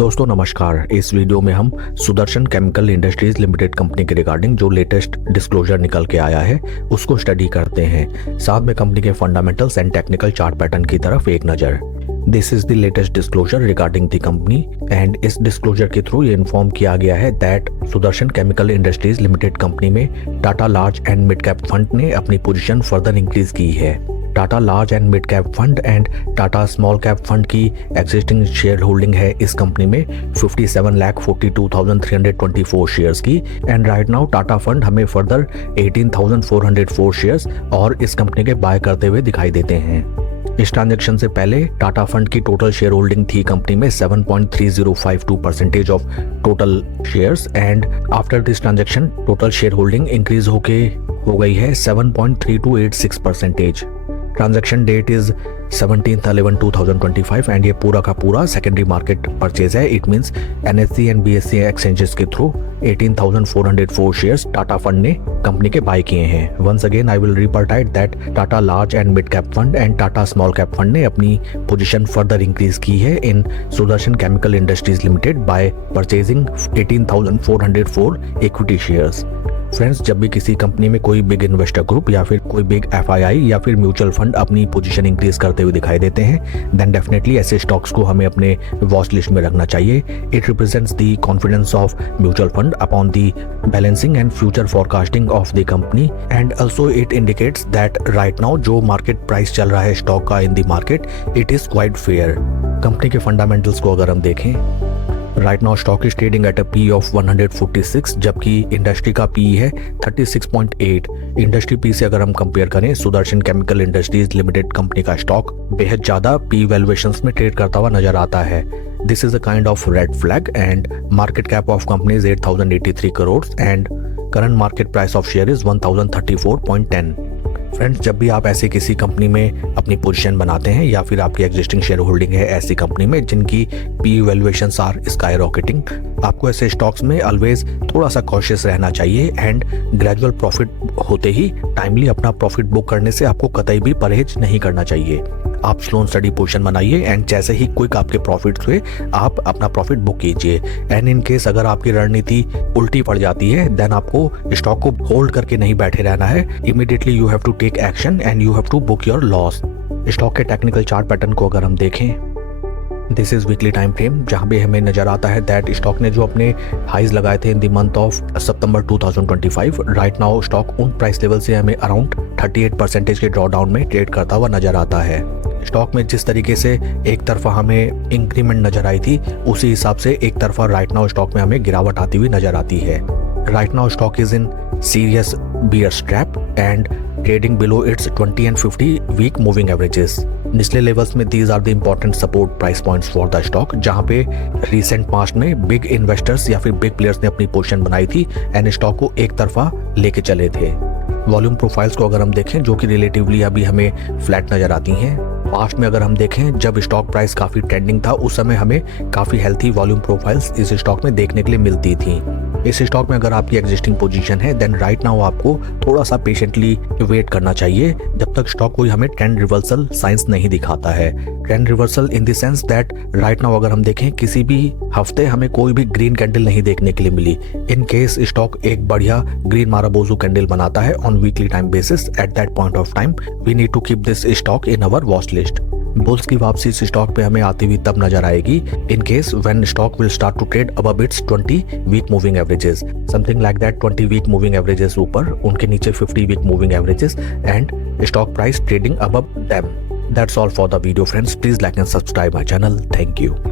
दोस्तों नमस्कार। इस वीडियो में हम Sudarshan chemical industries limited company के रिगार्डिंग जो लेटेस्ट डिस्क्लोजर निकल के आया है उसको स्टडी करते हैं। साथ में कंपनी के fundamentals and technical chart pattern की तरफ एक नज़र। This is the latest disclosure regarding the company and इस डिस्क्लोजर के थ्रू ये इन्फॉर्म किया गया है that Sudarshan chemical industries limited company में Tata large and mid cap fund ने अपनी पोजीशन फर्दर इंक्रीज की है। Tata large and mid cap fund and Tata small cap fund की एग्जिस्टिंग शेयर होल्डिंग है इस कंपनी में 57,42,324 शेयर्स की and right now Tata fund हमें फर्दर 18,404 शेयर्स और इस कंपनी के बाय करते हुए दिखाई देते हैं। इस ट्रांजैक्शन से पहले टाटा फंड की टोटल शेयर होल्डिंग थी कंपनी में 7.3052% of total shares and after this transaction total share holding increase हो गई है 7.3286%। ट्रांजैक्शन डेट इज 17/11/2025 एंड ये पूरा का पूरा सेकेंडरी मार्केट परचेज है। It means NSE and BSE exchanges के थ्रू 18,404 शेयर्स टाटा फंड ने कंपनी के बाय किए हैं। Once again I will repeat that Tata large and mid cap fund and Tata small cap fund ने अपनी पोजीशन फर्दर इंक्रीज की है in Sudarshan chemical industries limited by purchasing 18,404 equity shares. Friends, जब भी किसी कंपनी में कोई बिग इन्वेस्टर ग्रुप या फिर कोई बिग FII या फिर म्यूचुअल फंड अपनी पोजीशन इंक्रीज करते हुए दिखाई देते हैं देन डेफिनेटली ऐसे स्टॉक्स को हमें अपने वॉच लिस्ट में रखना चाहिए। It represents the confidence of mutual fund upon the balancing and future forecasting of the company and also it indicates that right now जो मार्केट प्राइस चल रहा है स्टॉक का in the market it is quite fair. Company के fundamentals को अगर हम देखें, right now stock is trading at a P of 146 जबकि इंडस्ट्री का पी है 36.8। इंडस्ट्री पी से अगर हम कंपेयर करें Sudarshan chemical industries limited company का स्टॉक बेहद ज्यादा पी वैल्यूएशंस में ट्रेड करता हुआ नजर आता है। This is a kind of red flag and market cap of company is 8,083 crore and current market price of share is 1,034.10। Friends, जब भी आप ऐसे किसी कंपनी में अपनी पोजीशन बनाते हैं या फिर आपकी एग्जिस्टिंग शेयर होल्डिंग है ऐसी कंपनी में जिनकी P valuations are sky rocketing, आपको ऐसे स्टॉक्स में ऑलवेज थोड़ा सा कॉशियस रहना चाहिए एंड ग्रेजुअल प्रॉफिट होते ही टाइमली अपना प्रॉफिट बुक करने से आपको कतई भी परहेज नहीं करना चाहिए। आप स्लो स्टडी पोजीशन बनाइए एंड जैसे ही क्विक आपके प्रॉफिट्स हुए आप अपना प्रॉफिट बुक कीजिए एंड इन केस अगर आपकी रणनीति उल्टी पड़ जाती है देन आपको स्टॉक को होल्ड करके नहीं बैठे रहना है। Immediately you have to take action and you have to book your loss. Stock के टेक्निकल चार्ट पैटर्न को अगर हम देखें, this is weekly time frame जहां पे हमें नजर आता है दैट स्टॉक ने जो अपने हाइज लगाए थे in the month of September 2025 right now stock उन प्राइस लेवल से हमें अराउंड 38% के ड्रॉडाउन में ट्रेड करता हुआ नजर आता है। स्टॉक में जिस तरीके से एक तरफा हमें इंक्रीमेंट नजर आई थी उसी हिसाब से एक तरफा राइट नाउ स्टॉक में हमें गिरावट आती हुई नजर आती है। Right now stock is in serious bear strap and trading below its 20 and 50 week moving averages. निचले लेवल्स में these are the important support price points for the stock जहां पे recent past में big investors या फिर big players ने अपनी position बनाई थी एंड स्टॉक को एक तरफा लेके चले थे। वॉल्यूम प्रोफाइल्स को अगर हम देखें जो कि रिलेटिवली अभी हमें फ्लैट नजर आती हैं। पास्ट में अगर हम देखें जब स्टॉक प्राइस काफी ट्रेंडिंग था उस समय हमें काफी हेल्थी वॉल्यूम प्रोफाइल्स इस स्टॉक में देखने के लिए मिलती थी। इस स्टॉक में अगर आपकी एग्जिस्टिंग पोजीशन है देन राइट नाउ आपको थोड़ा सा पेशेंटली वेट करना चाहिए जब तक स्टॉक कोई हमें ट्रेंड रिवर्सल साइंस नहीं दिखाता है। Trend reversal in the sense that right now अगर हम देखें किसी भी हफ्ते हमें कोई भी ग्रीन कैंडल नहीं देखने के लिए मिली। इन केस स्टॉक एक बढ़िया ग्रीन माराबोजू कैंडल बनाता है on weekly time basis at that point of time we need to keep this stock in our watch list. Bulls की वापसी इस स्टॉक पे हमें आती हुई तब नजर आएगी in case when stock will start to trade above its 20 week moving averages, something like that. 20 week moving averages ऊपर, उनके नीचे 50 week moving averages and stock price trading above them. That's all for the video friends. Please like and subscribe my channel. Thank you.